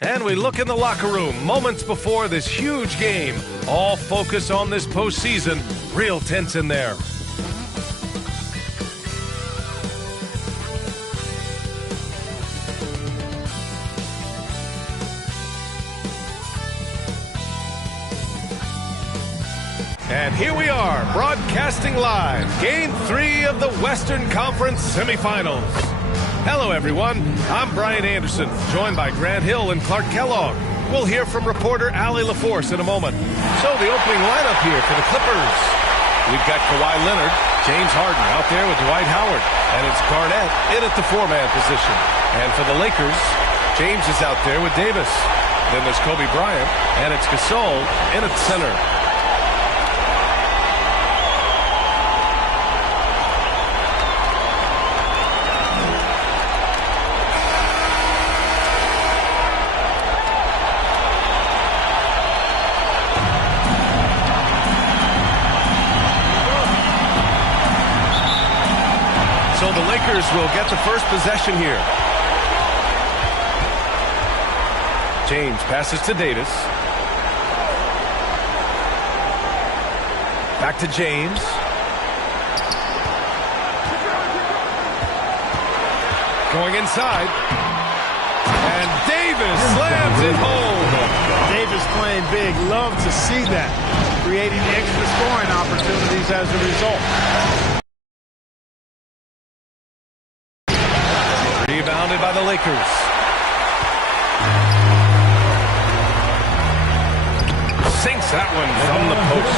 And we look in the locker room moments before this huge game. All focus on this postseason. Real tense in there. And here we are, broadcasting live, Game 3 of the Western Conference semifinals. Hello, everyone. I'm Brian Anderson, joined by Grant Hill and Clark Kellogg. We'll hear from reporter Allie LaForce in a moment. So the opening lineup here for the Clippers. We've got Kawhi Leonard, James Harden out there with Dwight Howard, and it's Garnett in at the four-man position. And for the Lakers, James is out there with Davis. Then there's Kobe Bryant, and it's Gasol in at center. So the Lakers will get the first possession here. James passes to Davis. Back to James. Going inside. And Davis slams it home. Davis playing big. Love to see that. Creating extra scoring opportunities as a result. Rebounded by the Lakers. Sinks that one from the post.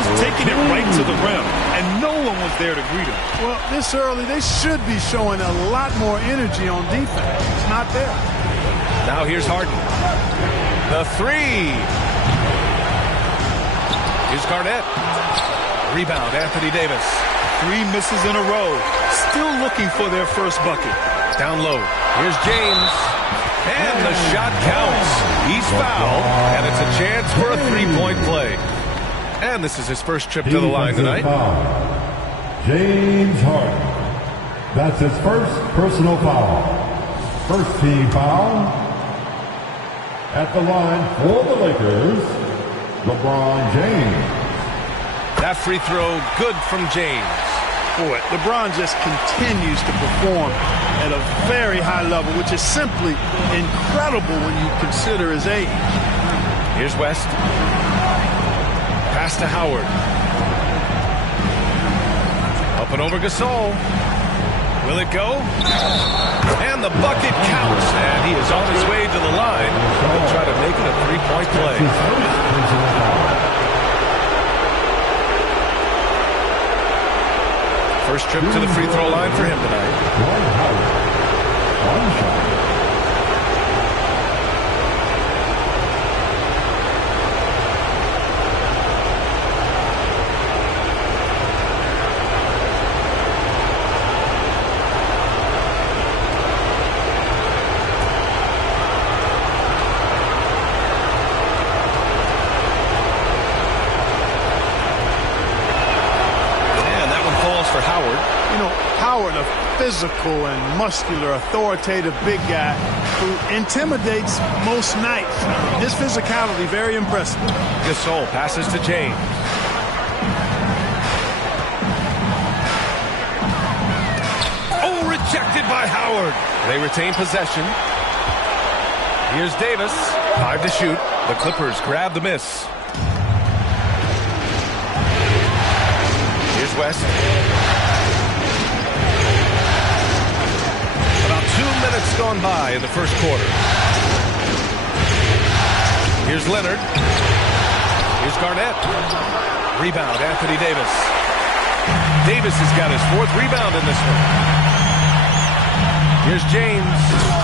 Just taking it right to the rim, and no one was there to greet him. Well, this early, they should be showing a lot more energy on defense. It's not there. Now here's Harden. The three. Here's Garnett. Rebound, Anthony Davis. 3 misses in a row. Still looking for their first bucket. Down low. Here's James. And the shot counts. He's fouled, and it's a chance for a three-point play. And this is his first trip to the line tonight. Foul. James Harden. That's his first personal foul. First team foul. At the line for the Lakers, LeBron James. That free throw good from James. Boy, LeBron just continues to perform at a very high level, which is simply incredible when you consider his age. Here's West. Pass to Howard. Up and over Gasol. Will it go? And the bucket counts. And he is on his way to the line to try to make it a three-point play. First trip to the free throw line for him tonight. One shot. For Howard. You know, Howard, a physical and muscular, authoritative big guy who intimidates most nights. His physicality, very impressive. Gasol passes to James. Oh, rejected by Howard. They retain possession. Here's Davis. 5 to shoot. The Clippers grab the miss. Here's West. About 2 minutes gone by in the first quarter. Here's Leonard. Here's Garnett. Rebound, Anthony Davis. Davis has got his 4th rebound in this one. Here's James.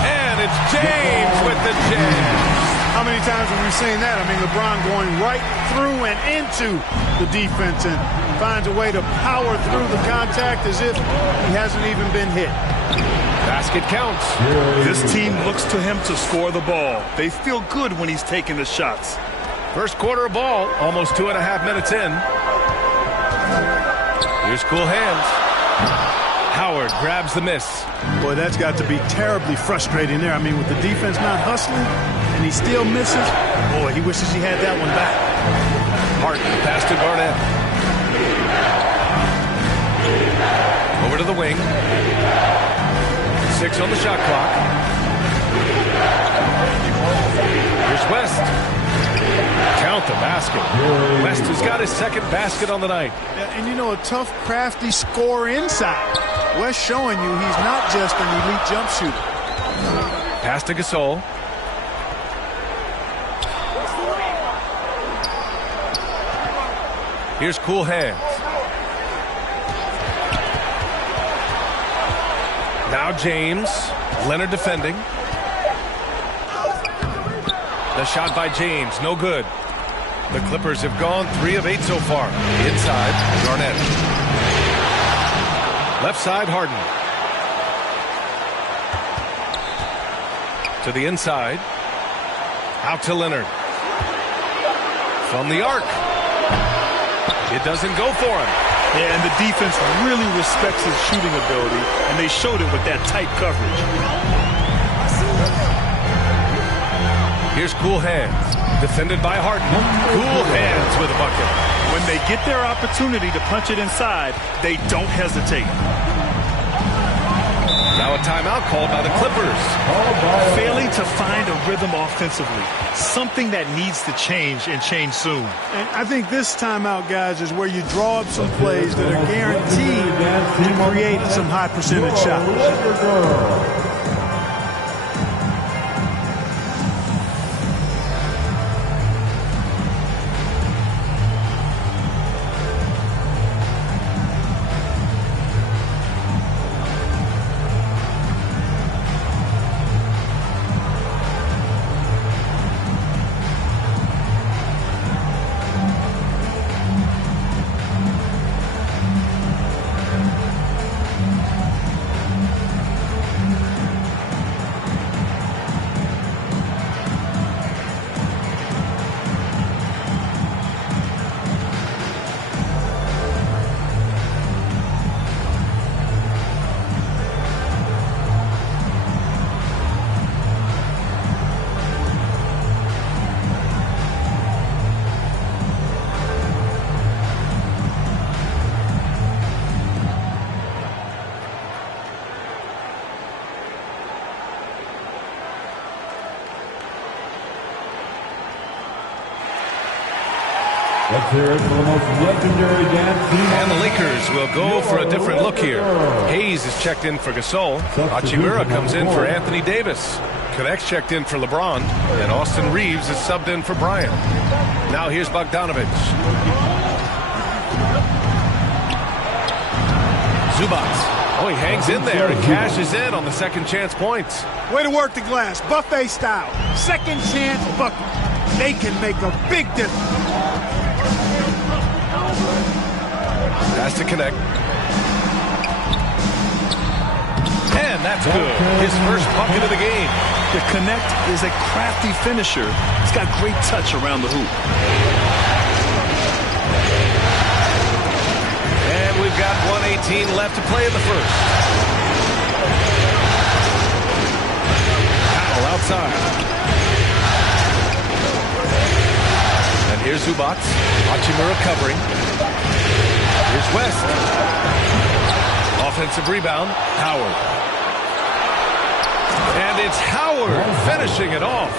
And it's James with the jam. How many times have we seen that? I mean, LeBron going right through and into the defense and finds a way to power through the contact as if he hasn't even been hit. Basket counts. This team looks to him to score the ball. They feel good when he's taking the shots. First quarter of ball, almost 2.5 minutes in. Here's cool hands. Howard grabs the miss. Boy, that's got to be terribly frustrating there. I mean, with the defense not hustling, and he still misses, boy, he wishes he had that one back. Harden, pass to Garnett. Over to the wing. 6 on the shot clock. Here's West. Count the basket. West has got his second basket on the night. Yeah, and you know, a tough, crafty scorer inside. West showing you he's not just an elite jump shooter. Pass to Gasol. Here's cool hands. Now James. Leonard defending. The shot by James, no good. The Clippers have gone 3 of 8 so far. Inside, Garnett. Left side, Harden. To the inside. Out to Leonard. From the arc. It doesn't go for him. Yeah, and the defense really respects his shooting ability, and they showed it with that tight coverage. Here's cool hands. Defended by Harden. Cool hands with a bucket. When they get their opportunity to punch it inside, they don't hesitate. Now a timeout called by the Clippers. Failing to find a rhythm offensively. Something that needs to change and change soon. And I think this timeout, guys, is where you draw up some plays that are guaranteed to create some high percentage shots. Let's hear it for the most legendary dance team. And the Lakers will go for a different look here. Hayes is checked in for Gasol. Hachimura comes in for Anthony Davis. Connect's checked in for LeBron. And Austin Reeves is subbed in for Bryant. Now here's Bogdanovich. Zubats. Oh, he hangs in there and cashes in on the second chance points. Way to work the glass, buffet style. Second chance bucket. They can make a big difference. Pass to Connect. And that's good. His first bucket of the game. The Connect is a crafty finisher. He's got great touch around the hoop. And we've got 1:18 left to play in the first. Powell outside. And here's Zubats. Hachimura covering. Here's West. Offensive rebound. Howard. And it's Howard finishing it off.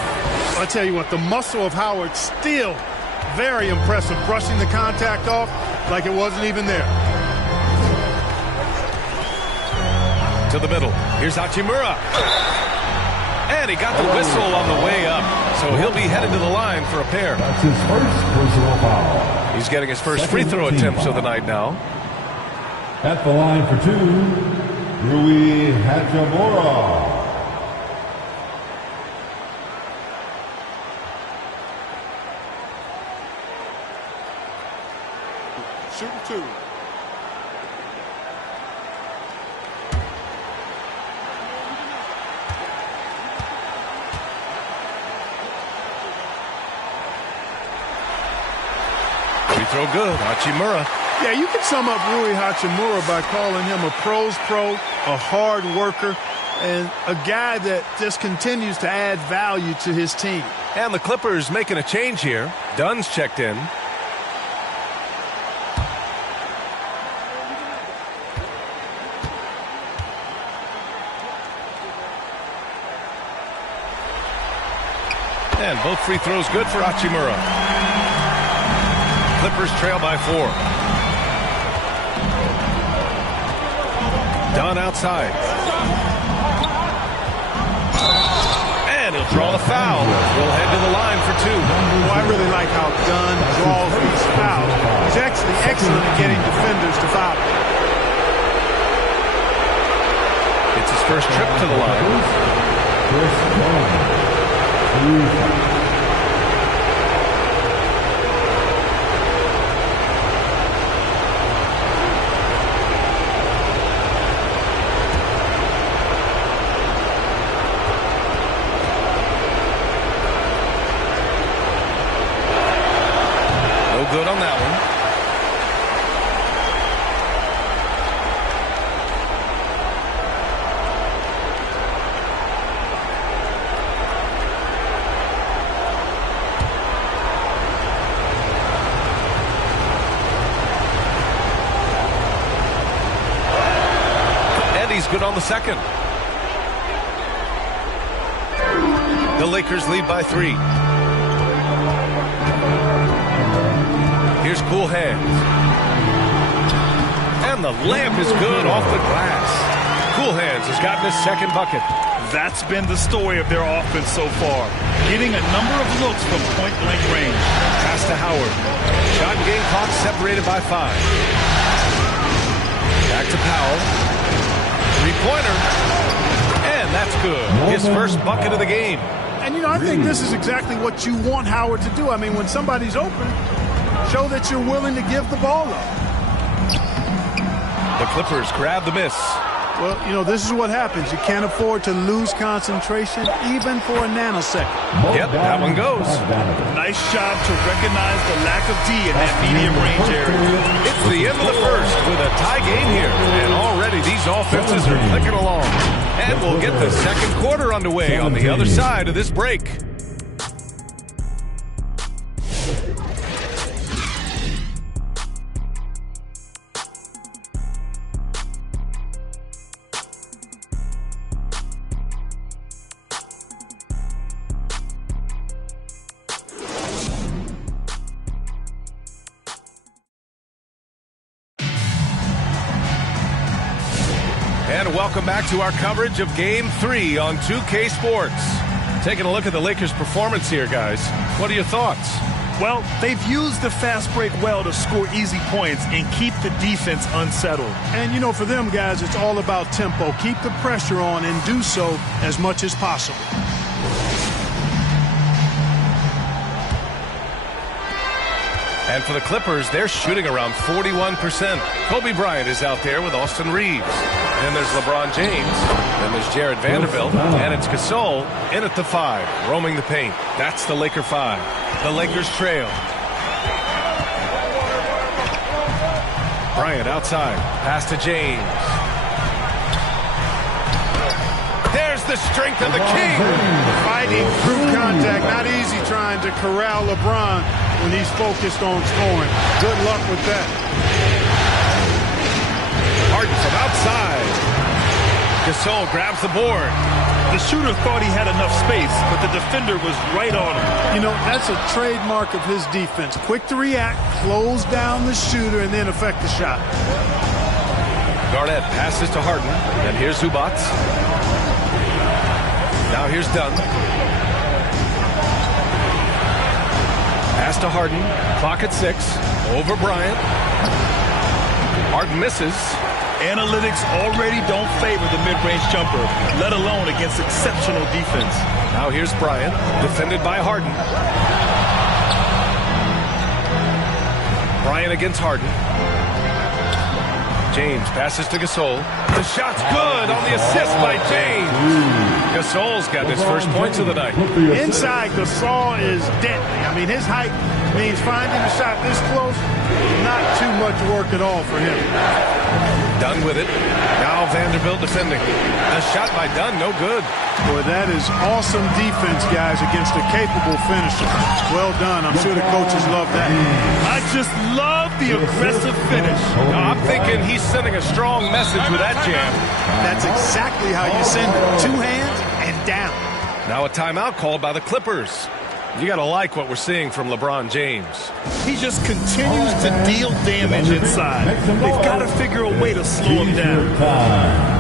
I tell you what, the muscle of Howard still very impressive, brushing the contact off like it wasn't even there. To the middle. Here's Hachimura. And he got the whistle on the way up. So he'll be headed to the line for a pair. That's his first personal foul. He's getting his first free throw attempts of the night now. At the line for 2, Rui Hachimura. Shooting 2. Free throw good. Hachimura. Yeah, you can sum up Rui Hachimura by calling him a pro's pro, a hard worker, and a guy that just continues to add value to his team. And the Clippers making a change here. Dunn's checked in. And both free throws good for Hachimura. Clippers trail by 4. Dunn outside. And he'll draw the foul. We'll head to the line for 2. Well, I really like how Dunn draws these fouls. He's actually excellent at getting defenders to foul. It's his first trip to the line. No good on that one. Good on the second. The Lakers lead by 3. Here's Cool Hands. And the layup is good off the glass. Cool Hands has gotten his second bucket. That's been the story of their offense so far. Getting a number of looks from point-blank range. Pass to Howard. Shot and game clock separated by 5. Back to Powell. Three-pointer, and that's good. His first bucket of the game. And, you know, I think this is exactly what you want Howard to do. I mean, when somebody's open, show that you're willing to give the ball up. The Clippers grab the miss. Well, you know, this is what happens. You can't afford to lose concentration even for a nanosecond. Yep, that one goes. Nice job to recognize the lack of D in that medium range area. It's the end of the first with a tie game here. And already these offenses are clicking along. And we'll get the second quarter underway on the other side of this break. And welcome back to our coverage of Game 3 on 2K Sports. Taking a look at the Lakers' performance here, guys. What are your thoughts? Well, they've used the fast break well to score easy points and keep the defense unsettled. And, you know, for them, guys, it's all about tempo. Keep the pressure on and do so as much as possible. And for the Clippers, they're shooting around 41%. Kobe Bryant is out there with Austin Reeves. Then there's LeBron James. Then there's Jared Vanderbilt. And it's Gasol in at the 5, roaming the paint. That's the Laker 5. The Lakers trail. Bryant outside. Pass to James. There's the strength of the king. Fighting through contact. Not easy trying to corral LeBron when he's focused on scoring. Good luck with that. Harden from outside. Gasol grabs the board. The shooter thought he had enough space, but the defender was right on him. You know, that's a trademark of his defense. Quick to react, close down the shooter, and then affect the shot. Garnett passes to Harden. And here's Zubac. Now here's Dunn. Pass to Harden. Clock at 6. Over Bryant. Harden misses. Analytics already don't favor the mid-range jumper, let alone against exceptional defense. Now here's Bryant, defended by Harden. Bryant against Harden. James passes to Gasol. The shot's good on the assist by James. Gasol's got his first points of the night. Inside, Gasol is deadly. I mean, his height means finding a shot this close, not too much work at all for him. Dunn with it. Now Vanderbilt defending. A shot by Dunn, no good. Boy, that is awesome defense, guys, against a capable finisher. Well done. I'm sure the coaches love that. I just love the aggressive finish. Now, I'm thinking he's sending a strong message with that jam. That's exactly how you send it. 2 hands and down. Now a timeout called by the Clippers. You got to like what we're seeing from LeBron James. He just continues to deal damage inside. They've got to figure a way to slow him down.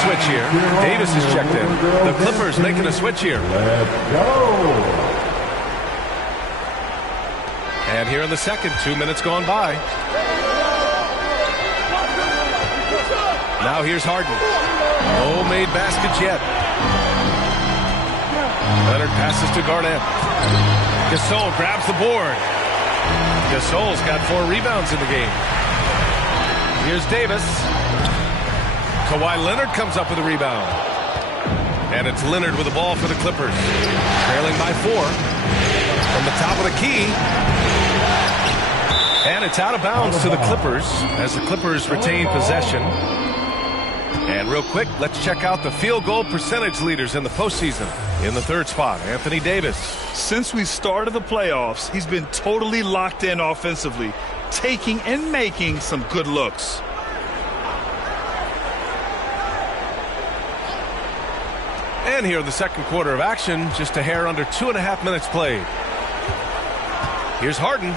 Switch here. Davis is checked in. The Clippers making a switch here. Let's go. And here in the second, 2 minutes gone by. Now here's Harden. No made baskets yet. Leonard passes to Garnett. Gasol grabs the board. Gasol's got 4 rebounds in the game. Here's Davis. Kawhi Leonard comes up with a rebound. And it's Leonard with the ball for the Clippers. Trailing by 4. From the top of the key. And it's out of bounds to the Clippers as the Clippers retain possession. And real quick, let's check out the field goal percentage leaders in the postseason. In the 3rd spot, Anthony Davis. Since we started the playoffs, he's been totally locked in offensively, taking and making some good looks. And here in the second quarter of action, just a hair under 2.5 minutes played. Here's Harden.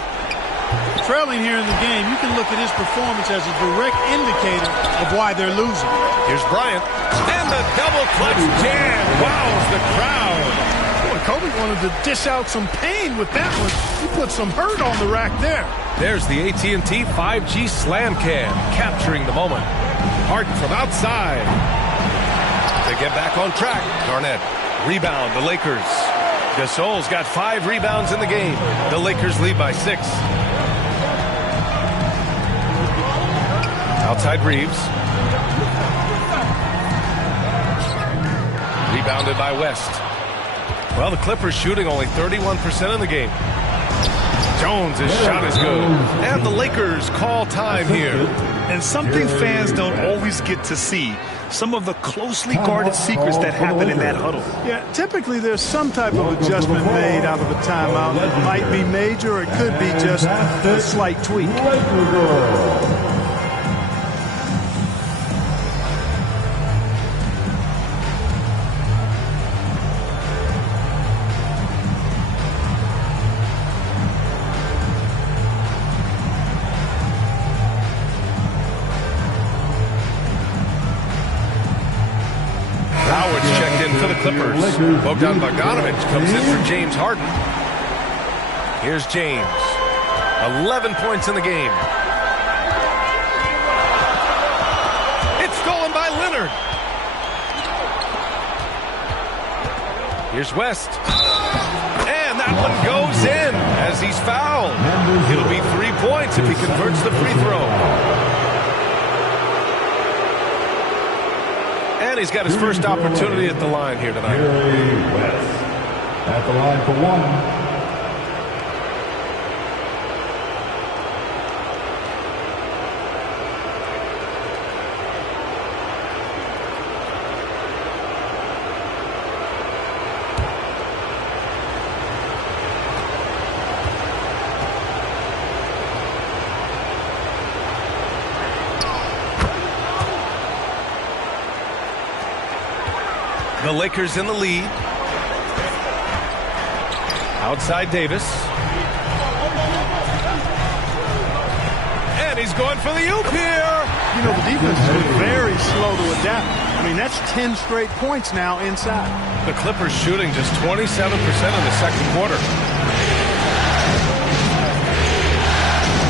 Trailing here in the game, you can look at his performance as a direct indicator of why they're losing. Here's Bryant. And the double clutch jam wows the crowd. Boy, Kobe wanted to dish out some pain with that one. He put some hurt on the rack there. There's the AT&T 5G Slam Cam, capturing the moment. Harden from outside. To get back on track, Garnett. Rebound, the Lakers. Gasol's got 5 rebounds in the game. The Lakers lead by 6. Outside Reeves. Rebounded by West. Well, the Clippers shooting only 31% in the game. Jones' shot is good. And the Lakers call time here. And something fans don't always get to see. Some of the closely guarded secrets that happen in that huddle. Yeah, typically there's some type of adjustment made out of a timeout. It might be major, or it could be just a slight tweak. Clippers. Bogdan Bogdanovic comes in for James Harden. Here's James. 11 points in the game. It's stolen by Leonard. Here's West. And that one goes in as he's fouled. It'll be 3 points if he converts the free throw. And he's got his first opportunity at the line here tonight. Jerry West at the line for 1. The Lakers in the lead. Outside Davis. And he's going for the oop here. You know, the defense has been very slow to adapt. I mean, that's 10 straight points now inside. The Clippers shooting just 27% in the second quarter.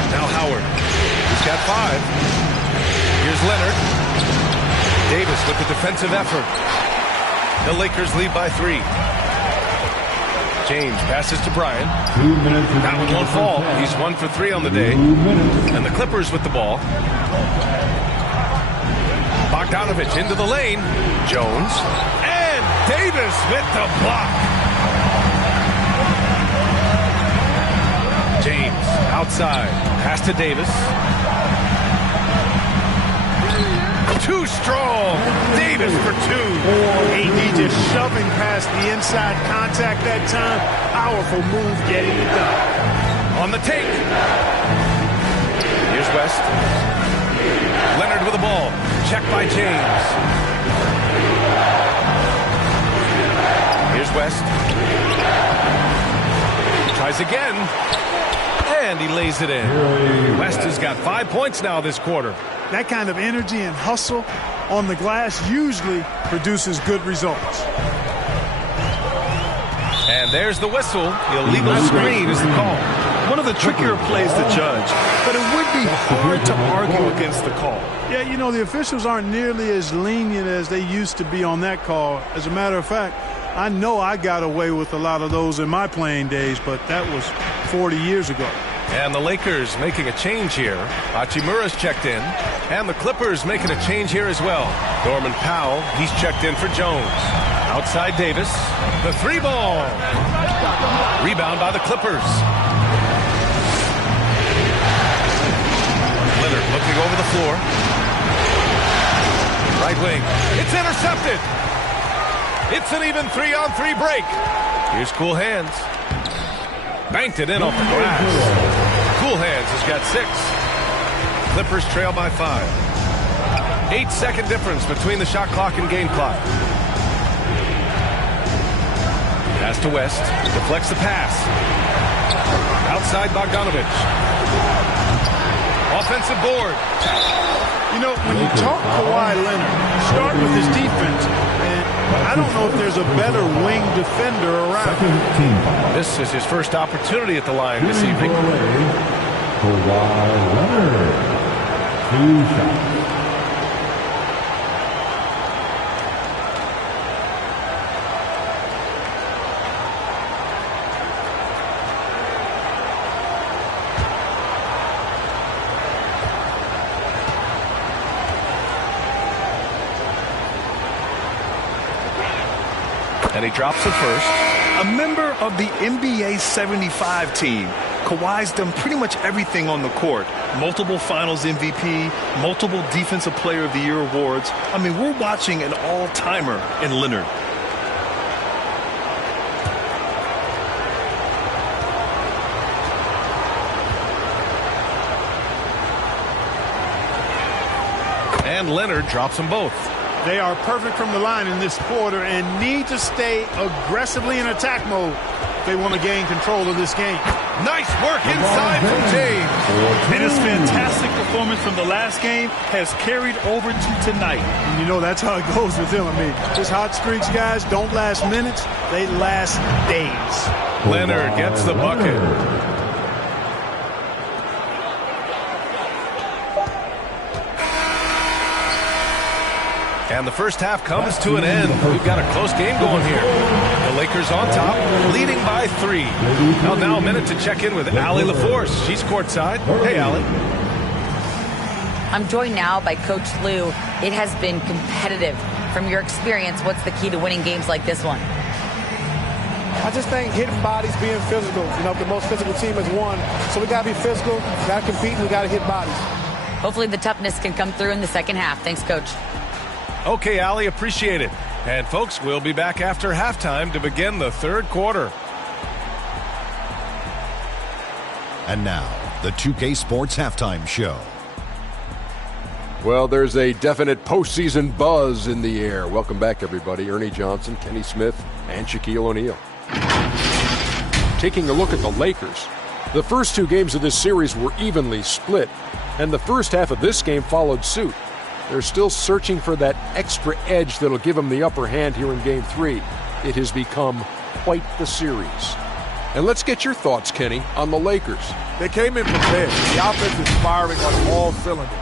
Now Howard. He's got 5. Here's Leonard. Davis with the defensive effort. The Lakers lead by 3. James passes to Bryant. 2 minutes. That one won't fall. He's 1 for 3 on the day. 2 minutes. And the Clippers with the ball. Bogdanovich into the lane. Jones. And Davis with the block. James outside. Pass to Davis. Too strong. Davis for 2. AD just shoving past the inside contact that time. Powerful move getting it done. On the take. Here's West. Leonard with the ball. Checked by James. Here's West. Tries again. And he lays it in. West has got 5 points now this quarter. That kind of energy and hustle on the glass usually produces good results. And there's the whistle. Illegal screen is the call. One of the trickier plays to judge, but it would be hard to argue against the call. Yeah, you know, the officials aren't nearly as lenient as they used to be on that call. As a matter of fact, I know I got away with a lot of those in my playing days, but that was 40 years ago. And the Lakers making a change here. Hachimura's checked in. And the Clippers making a change here as well. Norman Powell, he's checked in for Jones. Outside Davis. The 3-ball. Rebound by the Clippers. Leonard looking over the floor. Right wing. It's intercepted. It's an even 3-on-3 break. Here's Cool Hands. Banked it in off the glass. Cool Hands has got 6. Clippers trail by 5. 8-second difference between the shot clock and game clock. Pass to West. Deflects the pass. Outside Bogdanovich. Offensive board. You know, when you talk Kawhi Leonard, start with his defense. And I don't know if there's a better wing defender around. This is his first opportunity at the line this evening. Kawhi Leonard. 2 shots. And he drops it first. A member of the NBA 75 team, Kawhi's done pretty much everything on the court. Multiple Finals MVP, multiple Defensive Player of the Year awards. I mean, we're watching an all-timer in Leonard. And Leonard drops them both. They are perfect from the line in this quarter and need to stay aggressively in attack mode if they want to gain control of this game. Nice work inside from James. And his fantastic performance from the last game has carried over to tonight. And you know, that's how it goes with him. I mean, his hot streaks, guys, don't last minutes. They last days. Leonard gets the bucket. And the first half comes to an end. We've got a close game going here. The Lakers on top, leading by 3. Now a minute to check in with Allie LaForce. She's courtside. Hey, Allie. I'm joined now by Coach Lue. It has been competitive. From your experience, what's the key to winning games like this one? I just think hitting bodies, being physical. You know, the most physical team has won. So we got to be physical, got to compete, and we got to hit bodies. Hopefully the toughness can come through in the second half. Thanks, Coach. Okay, Allie, appreciate it. And, folks, we'll be back after halftime to begin the third quarter. And now, the 2K Sports Halftime Show. Well, there's a definite postseason buzz in the air. Welcome back, everybody. Ernie Johnson, Kenny Smith, and Shaquille O'Neal. Taking a look at the Lakers. The first 2 games of this series were evenly split, and the first half of this game followed suit. They're still searching for that extra edge that'll give them the upper hand here in Game 3. It has become quite the series. And let's get your thoughts, Kenny, on the Lakers. They came in prepared. The offense is firing on all cylinders.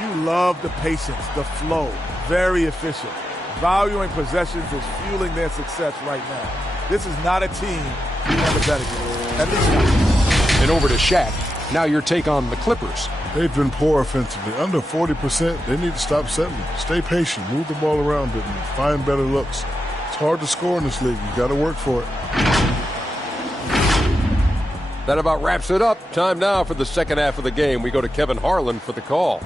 You love the patience, the flow, very efficient. Valuing possessions is fueling their success right now. This is not a team you want to bet against, at least not. And over to Shaq. Now your take on the Clippers. They've been poor offensively. Under 40%, they need to stop settling. Stay patient, move the ball around a bit, and find better looks. It's hard to score in this league. You got to work for it. That about wraps it up. Time now for the second half of the game. We go to Kevin Harlan for the call.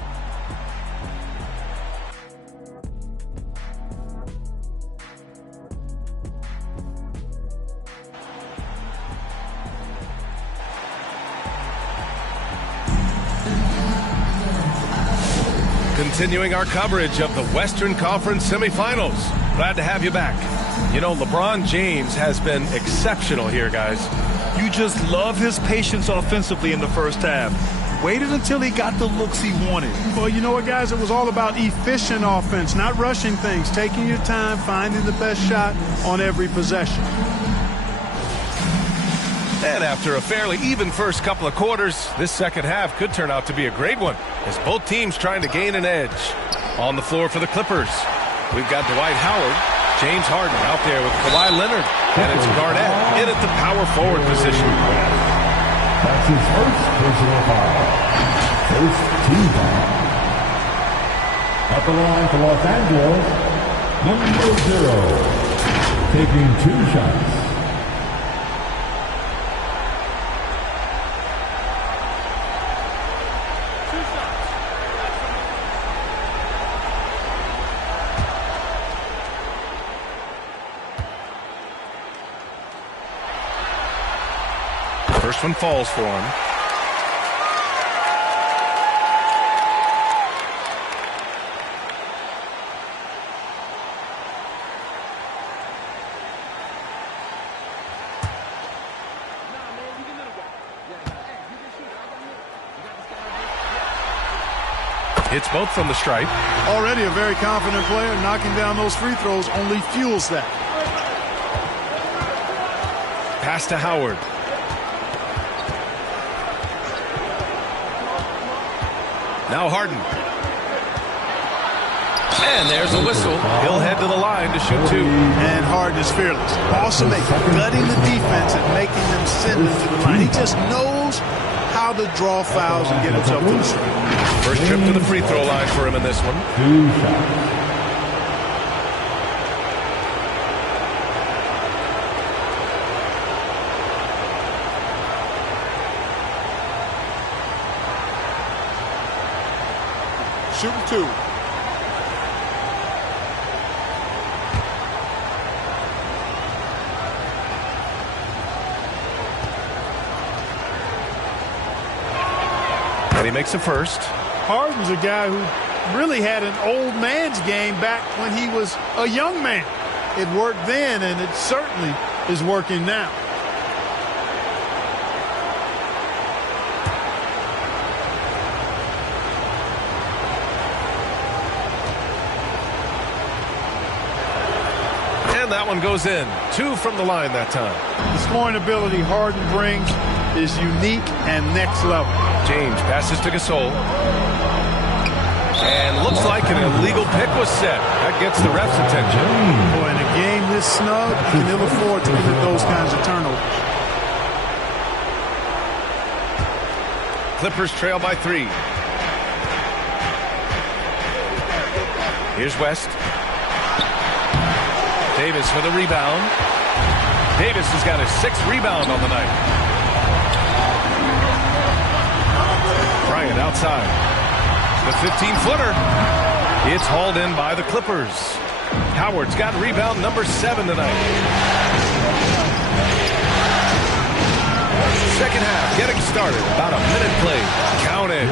Continuing our coverage of the Western Conference semifinals. Glad to have you back. You know, LeBron James has been exceptional here, guys. You just love his patience offensively in the first half. Waited until he got the looks he wanted. Well, you know what, guys? It was all about efficient offense, not rushing things, taking your time, finding the best shot on every possession. And after a fairly even first couple of quarters, this second half could turn out to be a great one as both teams trying to gain an edge. On the floor for the Clippers, we've got Dwight Howard, James Harden out there with Kawhi Leonard, and it's Garnett in at the power forward position. That's his first personal foul. First team foul. At the line for Los Angeles, number 0, taking 2 shots. First one falls for him. Hits both from the stripe. Already a very confident player. Knocking down those free throws only fuels that. Pass to Howard. Now Harden. And there's a whistle. He'll head to the line to shoot 2. And Harden is fearless. Awesome at gutting the defense and making them send him to the line. He just knows how to draw fouls and get himself to the line. First trip to the free throw line for him in this one. 2 shots. Shooting 2. And he makes a first. Harden's a guy who really had an old man's game back when he was a young man. It worked then, and it certainly is working now. And that one goes in. 2 from the line that time. The scoring ability Harden brings is unique and next level. James passes to Gasol. And looks like an illegal pick was set. That gets the ref's attention. Boy, in a game this snug, you can ill afford to commit those kinds of turnovers. Clippers trail by 3. Here's West. Davis for the rebound. Davis has got his 6th rebound on the night. Bryant outside. The 15-footer. It's hauled in by the Clippers. Howard's got rebound number 7 tonight. Second half getting started. About a minute played. Counted.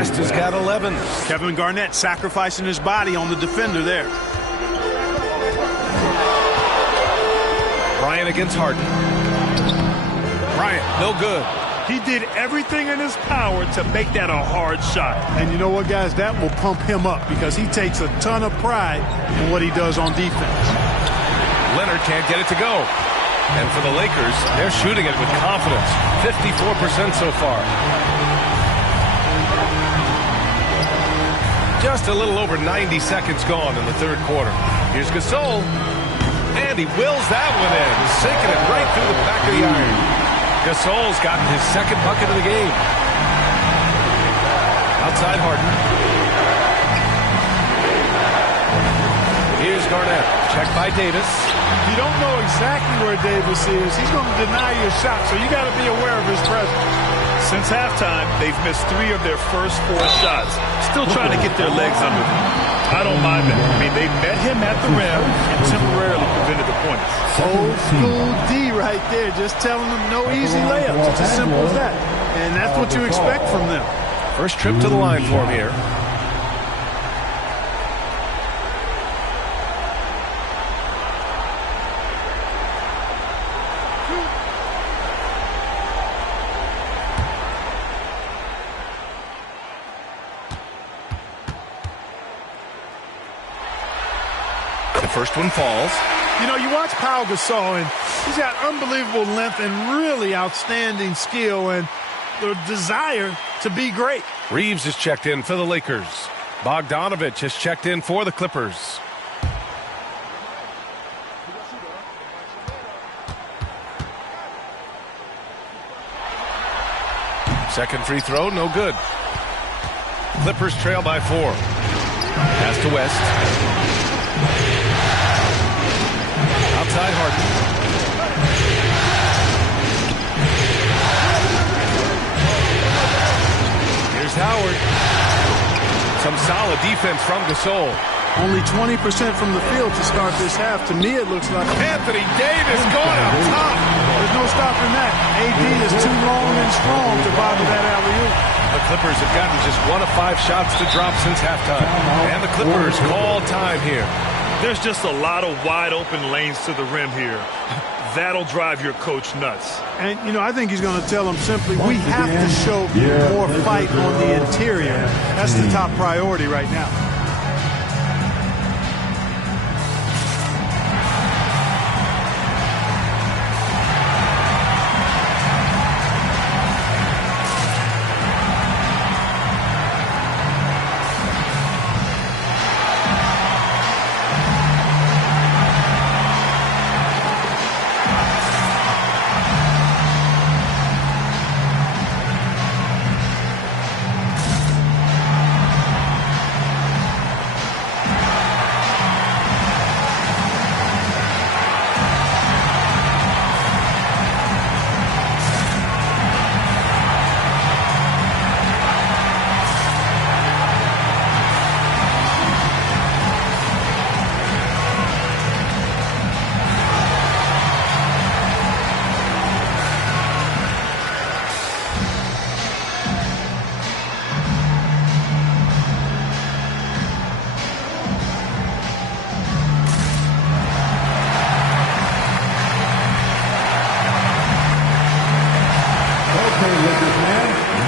West has got 11. Kevin Garnett sacrificing his body on the defender there. Bryant against Harden. Bryant, no good. He did everything in his power to make that a hard shot. And you know what, guys? That will pump him up because he takes a ton of pride in what he does on defense. Leonard can't get it to go. And for the Lakers, they're shooting it with confidence. 54% so far. Just a little over 90 seconds gone in the third quarter. Here's Gasol. And he wills that one in, sinking it right through the back of the iron. Gasol's gotten his second bucket of the game. Outside Harden. Here's Garnett. Checked by Davis. You don't know exactly where Davis is. He's going to deny your shot, so you got to be aware of his presence. Since halftime, they've missed 3 of their first 4 shots. Still trying to get their legs under them. I don't mind that. I mean, they met him at the rim and temporarily prevented the points. Old school D right there, just telling them no easy layups. It's as simple as that. And that's what you expect from them. First trip to the line for him here. First one falls. You know, you watch Pau Gasol, and he's got unbelievable length and really outstanding skill and the desire to be great. Reeves is checked in for the Lakers. Bogdanovich has checked in for the Clippers. Second free throw, no good. Clippers trail by 4. Pass to West. Outside Harden. Here's Howard. Some solid defense from Gasol. Only 20% from the field to start this half. To me, it looks like Anthony Davis going up top. There's no stopping that. AD is too long and strong to bother that alley-oop. The Clippers have gotten just 1 of 5 shots to drop since halftime. And the Clippers call time here. There's just a lot of wide open lanes to the rim here. That'll drive your coach nuts. And, you know, I think he's going to tell them simply, we have to show more fight on the interior. That's the top priority right now.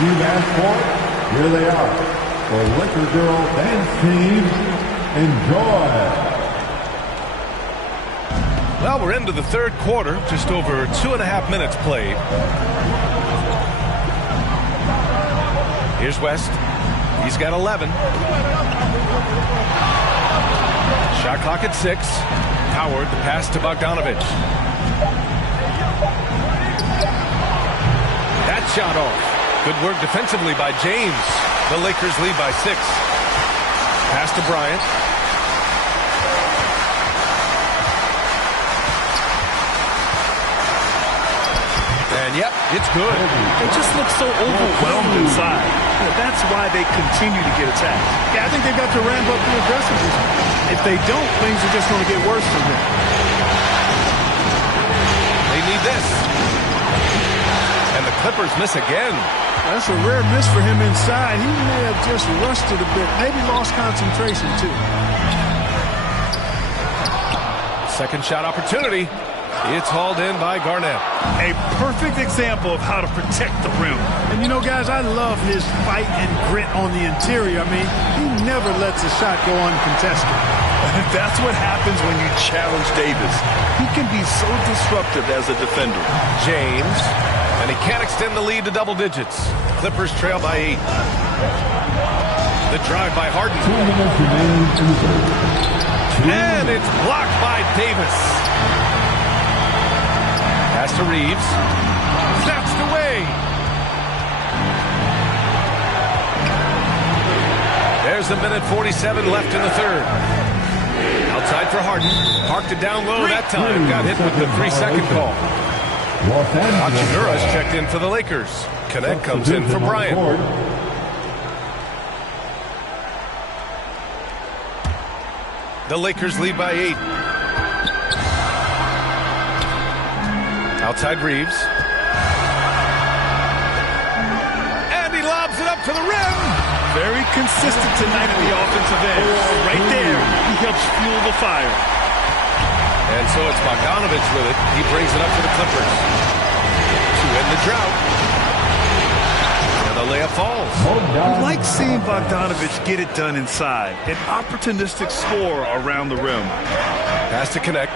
You've asked for it. Here they are. For Laker Girl Dance Team, enjoy. Well, we're into the third quarter. Just over 2.5 minutes played. Here's West. He's got 11. Shot clock at 6. Howard, the pass to Bogdanovich. That shot off. Good work defensively by James. The Lakers lead by 6. Pass to Bryant. And yep, it's good. They just look so overwhelmed inside. That's why they continue to get attacked. Yeah, I think they've got to ramp up the aggressiveness. If they don't, things are just going to get worse for them. They need this. And the Clippers miss again. That's a rare miss for him inside. He may have just rushed it a bit. Maybe lost concentration, too. Second shot opportunity. It's hauled in by Garnett. A perfect example of how to protect the rim. And, you know, guys, I love his fight and grit on the interior. I mean, he never lets a shot go uncontested. That's what happens when you challenge Davis. He can be so disruptive as a defender. James, and he can't extend the lead to double digits. Clippers trail by 8. The drive by Harden. And it's blocked by Davis. Pass to Reeves. Snatched away. There's a minute 47 left in the third. Outside for Harden. Parked it down low that time. Got hit with the 3-second call. Hachimura's checked in for the Lakers. Connect comes in for Bryant. The Lakers lead by 8. Outside Reeves. And he lobs it up to the rim. Very consistent tonight at the offensive end. Right there, he helps fuel the fire. And so it's Bogdanovich with it. He brings it up for the Clippers. To end the drought. And the layup falls. I like seeing Bogdanovich get it done inside. An opportunistic score around the rim. Pass to Connect.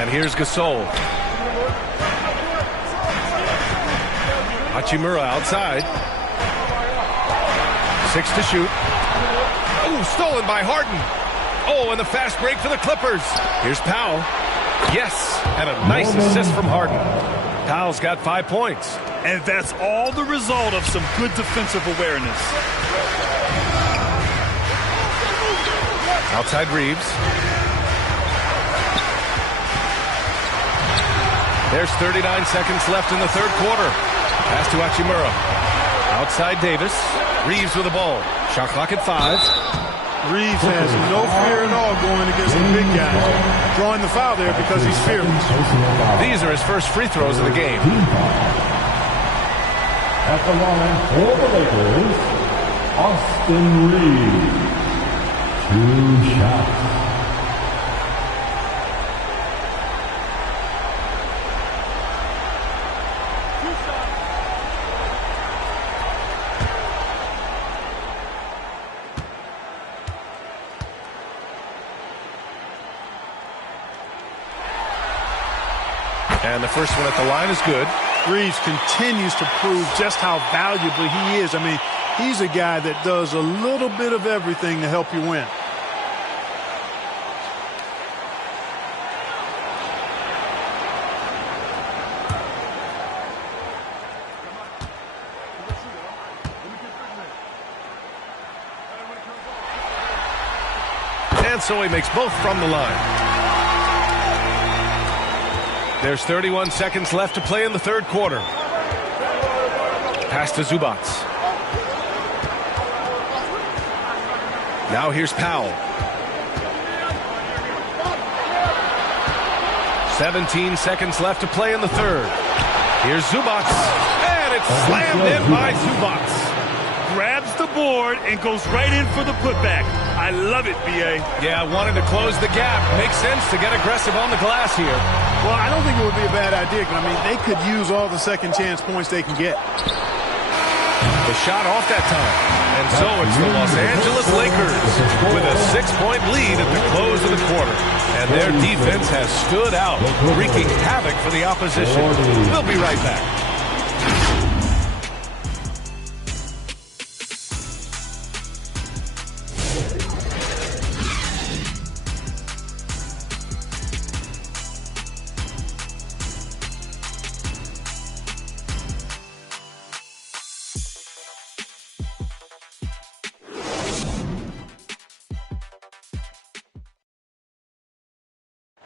And here's Gasol. Hachimura outside. 6 to shoot. Oh, stolen by Harden. Oh, and the fast break for the Clippers. Here's Powell. Yes, and a nice assist from Harden. Powell's got 5 points. And that's all the result of some good defensive awareness. Outside Reeves. There's 39 seconds left in the third quarter. Pass to Hachimura. Outside Davis. Reeves with the ball. Shot clock at 5. Reeves has no fear at all going against the big guy. Drawing the foul there because he's fearless. These are his first free throws of the game. At the line for the Lakers, Austin Reeves. 2 shots. And the first one at the line is good. Reeves continues to prove just how valuable he is. I mean, he's a guy that does a little bit of everything to help you win. And so he makes both from the line. There's 31 seconds left to play in the third quarter. Pass to Zubac. Now here's Powell. 17 seconds left to play in the third. Here's Zubac. And it's slammed in by Zubac. Grabs the board and goes right in for the putback. I love it, B.A. Yeah, wanted to close the gap. Makes sense to get aggressive on the glass here. Well, I don't think it would be a bad idea. I mean, they could use all the second chance points they can get. The shot off that time. And so it's the Los Angeles Lakers with a 6-point lead at the close of the quarter. And their defense has stood out, wreaking havoc for the opposition. We'll be right back.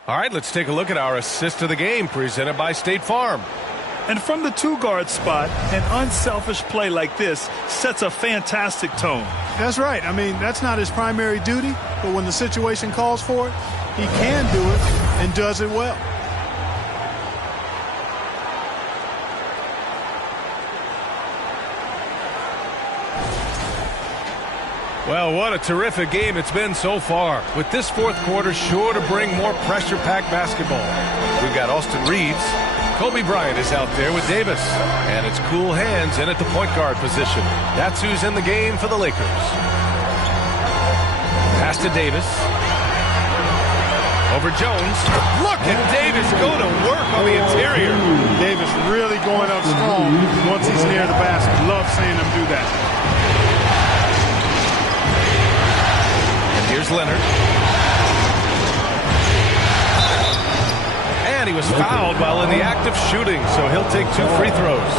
All right, let's take a look at our assist of the game presented by State Farm. And from the 2-guard spot, an unselfish play like this sets a fantastic tone. That's right. I mean, that's not his primary duty, but when the situation calls for it, he can do it and does it well. Well, what a terrific game it's been so far, with this fourth quarter sure to bring more pressure-packed basketball. We've got Austin Reeves. Kobe Bryant is out there with Davis, and it's Cool Hands in at the point guard position. That's who's in the game for the Lakers. Pass to Davis. Over Jones. Look at Davis go to work on the interior. Davis really going up strong once he's near the basket. Love seeing him do that. Here's Leonard. And he was fouled while in the act of shooting, so he'll take 2 free throws.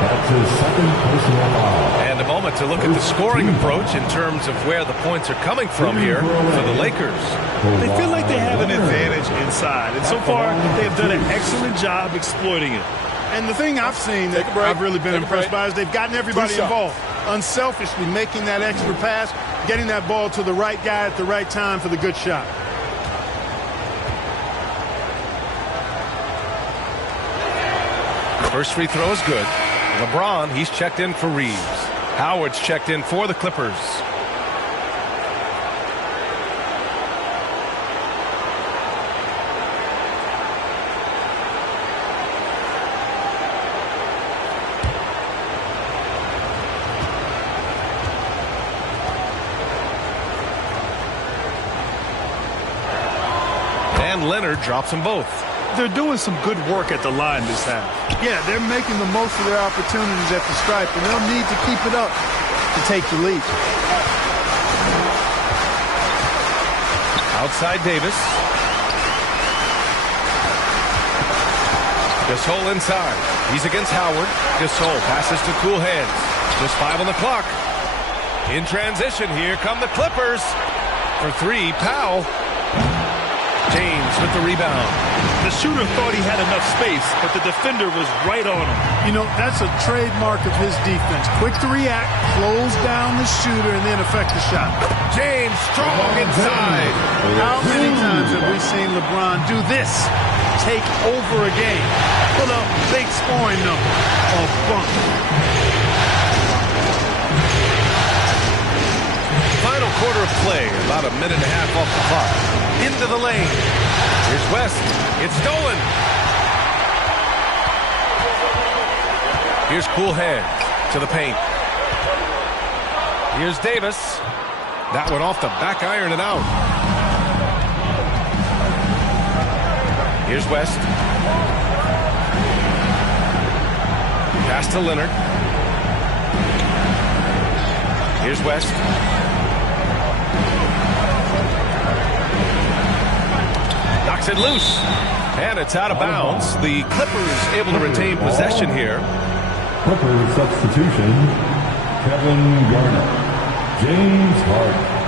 That's his second personal foul. And a moment to look at the scoring approach in terms of where the points are coming from here for the Lakers. They feel like they have an advantage inside, and so far they have done an excellent job exploiting it. And the thing I've seen that I've really been impressed by is they've gotten everybody involved. Unselfishly making that extra pass, getting that ball to the right guy at the right time for the good shot. First free throw is good. LeBron, he's checked in for Reeves. Howard's checked in for the Clippers. And Leonard drops them both. They're doing some good work at the line this half. Yeah, they're making the most of their opportunities at the stripe, and they'll need to keep it up to take the lead. Outside Davis. Gasol inside. He's against Howard. Gasol passes to Cool Hands. Just 5 on the clock. In transition, here come the Clippers. For 3, Powell. James with the rebound. The shooter thought he had enough space, but the defender was right on him. You know, that's a trademark of his defense. Quick to react, close down the shooter, and then affect the shot. James strong inside. How many times have we seen LeBron do this? Take over a game. Put up big scoring number. Or bump. Final quarter of play, about a minute and a half off the clock. Into the lane. Here's West. It's stolen. Here's Cool Hands to the paint. Here's Davis. That one off the back iron and out. Here's West. Pass to Leonard. Here's West. Knocks it loose. And it's out of bounds. The Clippers able to retain possession here. Clippers substitution, Kevin Garnett, James Harden.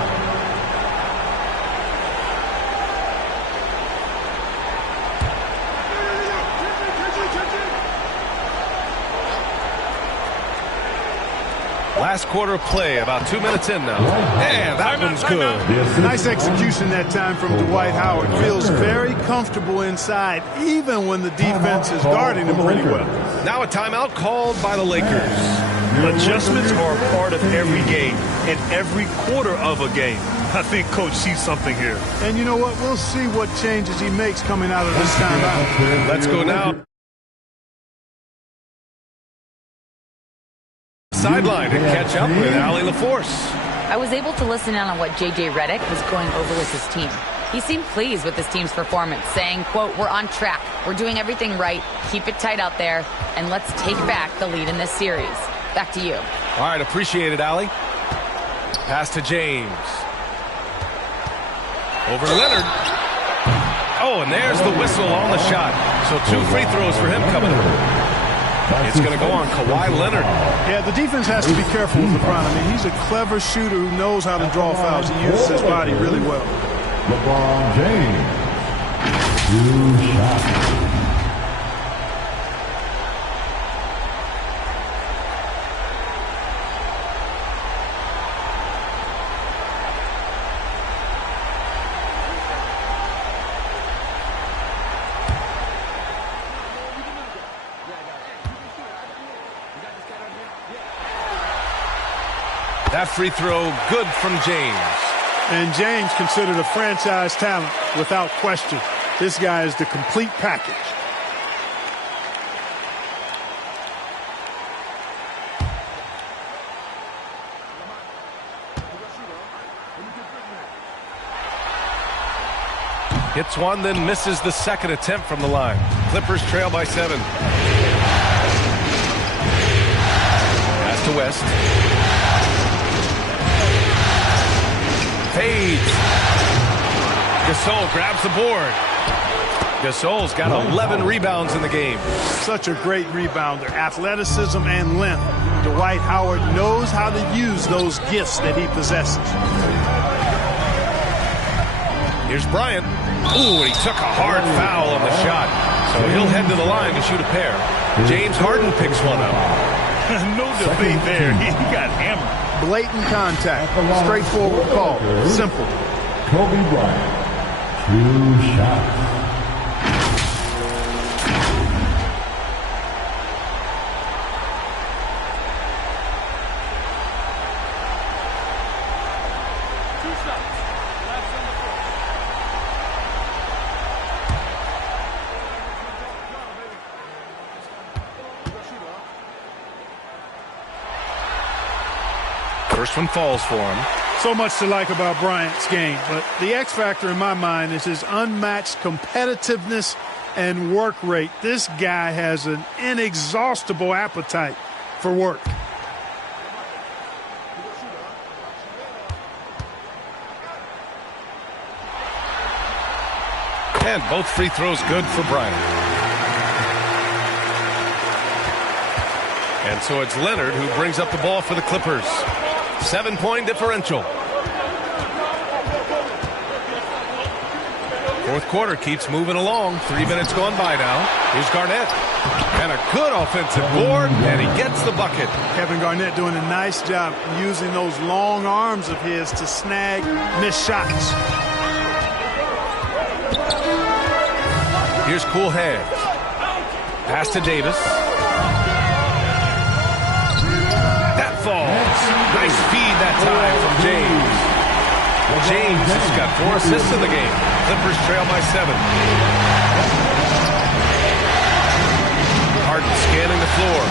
Last quarter of play, about 2 minutes in now. And that one's good. Nice execution that time from Dwight Howard. Feels very comfortable inside, even when the defense is guarding him pretty well. Now a timeout called by the Lakers. Adjustments are a part of every game and every quarter of a game. I think Coach sees something here. And you know what? We'll see what changes he makes coming out of this timeout. Let's go now. Sideline to catch up with Allie LaForce. I was able to listen in on what J.J. Redick was going over with his team. He seemed pleased with his team's performance, saying, quote, "We're on track. We're doing everything right. Keep it tight out there, and let's take back the lead in this series." Back to you. All right, appreciate it, Allie. Pass to James. Over Leonard. Oh, and there's the whistle on the shot. So 2 free throws for him coming up. It's going to go on Kawhi Leonard. Yeah, the defense has to be careful with LeBron. I mean, he's a clever shooter who knows how to draw fouls. He uses his body really well. LeBron James, 2 shots. That free throw good from James. And James considered a franchise talent without question. This guy is the complete package. Hits one, then misses the second attempt from the line. Clippers trail by 7. Pass to West. Fades. Gasol grabs the board. Gasol's got 11 rebounds in the game. Such a great rebounder. Athleticism and length. Dwight Howard knows how to use those gifts that he possesses. Here's Bryant. Ooh, and he took a hard foul on the shot. So he'll head to the line to shoot a pair. James Harden picks one up. No debate there. He got hammered. Blatant contact. Straightforward call. Simple. Kobe Bryant, 2 shots. First one falls for him. So much to like about Bryant's game, but the X factor in my mind is his unmatched competitiveness and work rate. This guy has an inexhaustible appetite for work. And both free throws good for Bryant. And so it's Leonard who brings up the ball for the Clippers. 7-point differential. Fourth quarter keeps moving along. 3 minutes gone by now. Here's Garnett. And a good offensive board, and he gets the bucket. Kevin Garnett doing a nice job using those long arms of his to snag missed shots. Here's Cool Hands. Pass to Davis. That falls. Nice feed that time from James. James has got 4 assists in the game. Clippers trail by 7. Harden scanning the floor.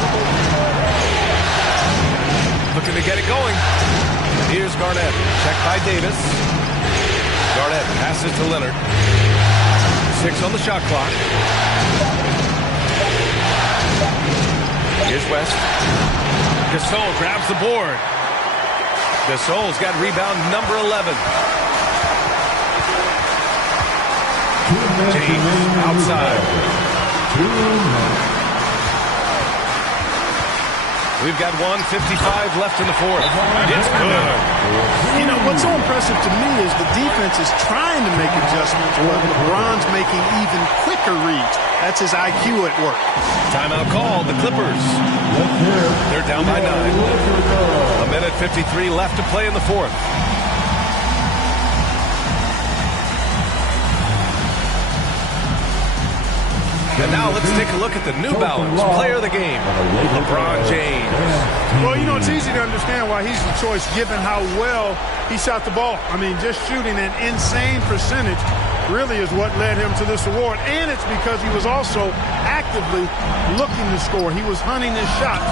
Looking to get it going. Here's Garnett. Checked by Davis. Garnett passes to Leonard. 6 on the shot clock. Here's West. Gasol grabs the board. Gasol's got rebound number 11. James outside. We've got 1:55 left in the fourth. It's good. You know, what's so impressive to me is the defense is trying to make adjustments, but LeBron's making even quicker reads. That's his IQ at work. Timeout called. The Clippers. They're down by 9. 1:53 left to play in the fourth. And now let's take a look at the New Balance player of the game, LeBron James. Well, you know, it's easy to understand why he's the choice given how well he shot the ball. I mean, just shooting an insane percentage really is what led him to this award. And it's because he was also actively looking to score. He was hunting his shots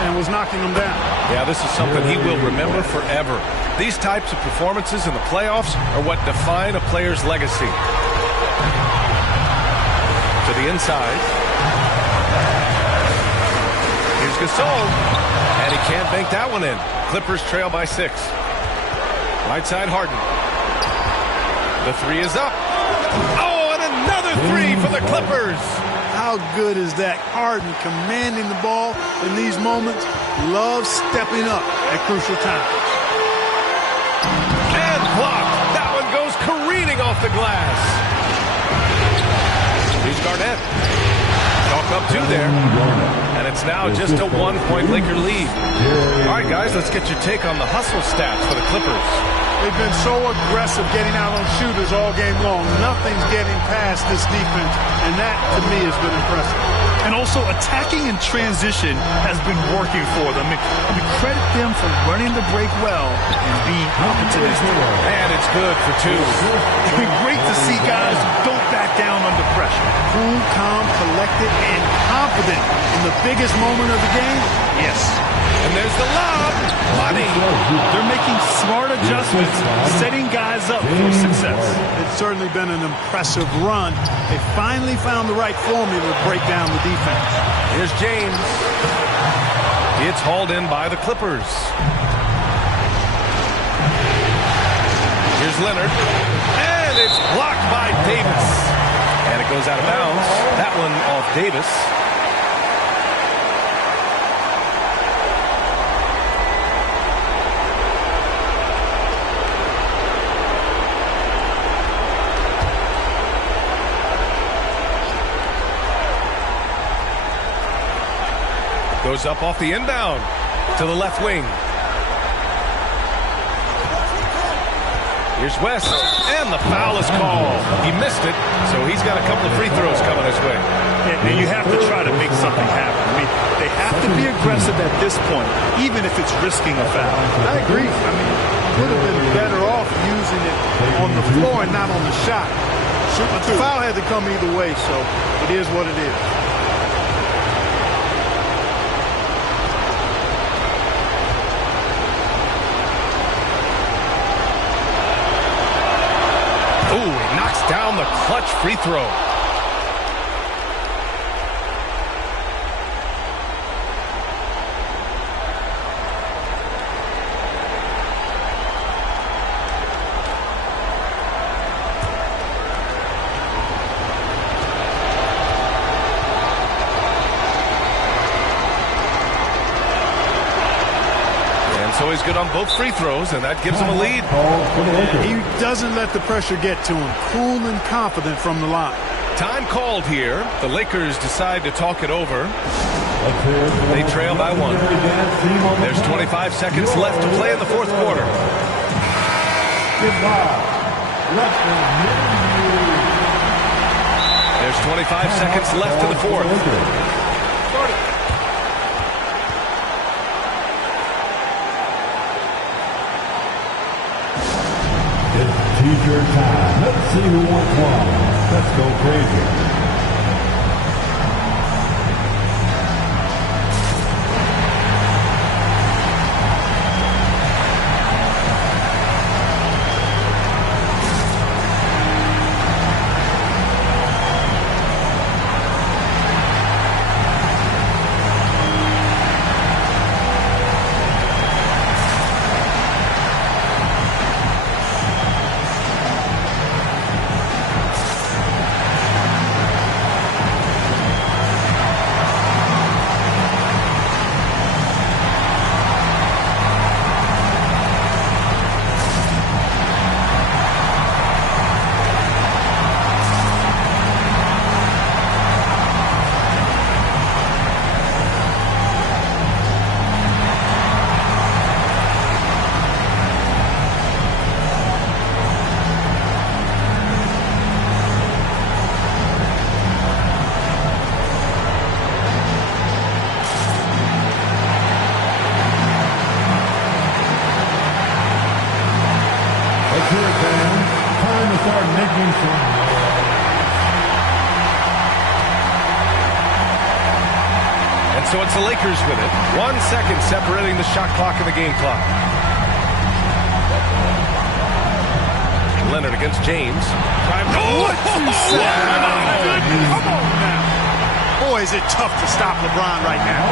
and was knocking them down. Yeah, this is something he will remember forever. These types of performances in the playoffs are what define a player's legacy. To the inside. Here's Gasol. And he can't bank that one in. Clippers trail by 6. Right side Harden. The 3 is up. Oh, and another 3 for the Clippers. How good is that? Harden commanding the ball in these moments. Loves stepping up at crucial times. And blocked. That one goes careening off the glass. Here's Garnett. Chalk up 2 there. And it's now just a 1-point Laker lead. All right, guys, let's get your take on the hustle stats for the Clippers. They've been so aggressive getting out on shooters all game long. Nothing's getting past this defense, and that, to me, has been impressive. And also, attacking in transition has been working for them. I mean, credit them for running the break well and being opportunistic. And it's good for two. It's been great to see guys who don't back down under pressure. Cool, calm, collected, and confident in the biggest moment of the game. Yes. And there's the lob. Money. They're making smart adjustments, setting guys up for success. It's certainly been an impressive run. They finally found the right formula to break down the defense. Here's James. It's hauled in by the Clippers. Here's Leonard. And it's blocked by Davis. And it goes out of bounds. That one off Davis. Goes up off the inbound to the left wing. Here's West, and the foul is called. He missed it, so he's got a couple of free throws coming his way. And you have to try to make something happen. I mean, they have to be aggressive at this point, even if it's risking a foul. I agree. I mean, could have been better off using it on the floor and not on the shot. But the foul had to come either way, so it is what it is. Ooh, he knocks down the clutch free throw. So he's good on both free throws, and that gives him a lead. He doesn't let the pressure get to him. Cool and confident from the line. Time called here. The Lakers decide to talk it over. They trail by one. There's 25 seconds left to play in the fourth quarter. There's 25 seconds left in the fourth. Teacher time. Let's see who wants one. Let's go crazy. So it's the Lakers with it. 1 second separating the shot clock and the game clock. Leonard against James. Come on now. Boy, is it tough to stop LeBron right now.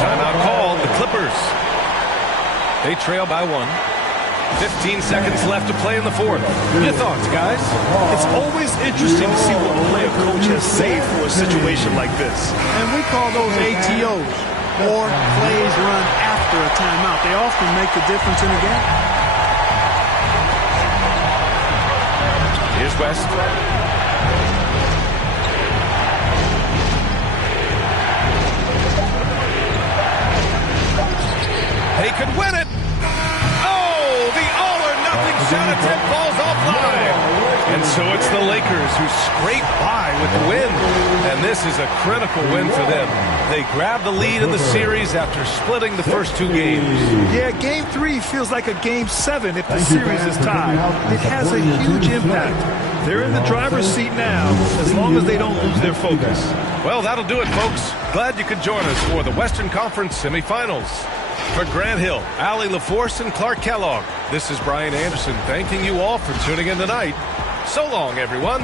Timeout called. The Clippers. They trail by one. 15 seconds left to play in the fourth. Your thoughts, guys? It's always interesting to see what play a coach has saved for a situation like this. And we call those ATOs, or plays run after a timeout. They often make the difference in a game. Here's West. They could win it. The all-or-nothing So it's the Lakers who scrape by with the win. And this is a critical win for them. They grab the lead in the series after splitting the first 2 games. Yeah, Game 3 feels like a Game 7 if the series is tied. It has a huge impact. They're in the driver's seat now, as long as they don't lose their focus. Well, that'll do it, folks. Glad you could join us for the Western Conference semifinals. For Grant Hill, Allie LaForce, and Clark Kellogg, this is Brian Anderson thanking you all for tuning in tonight. So long, everyone.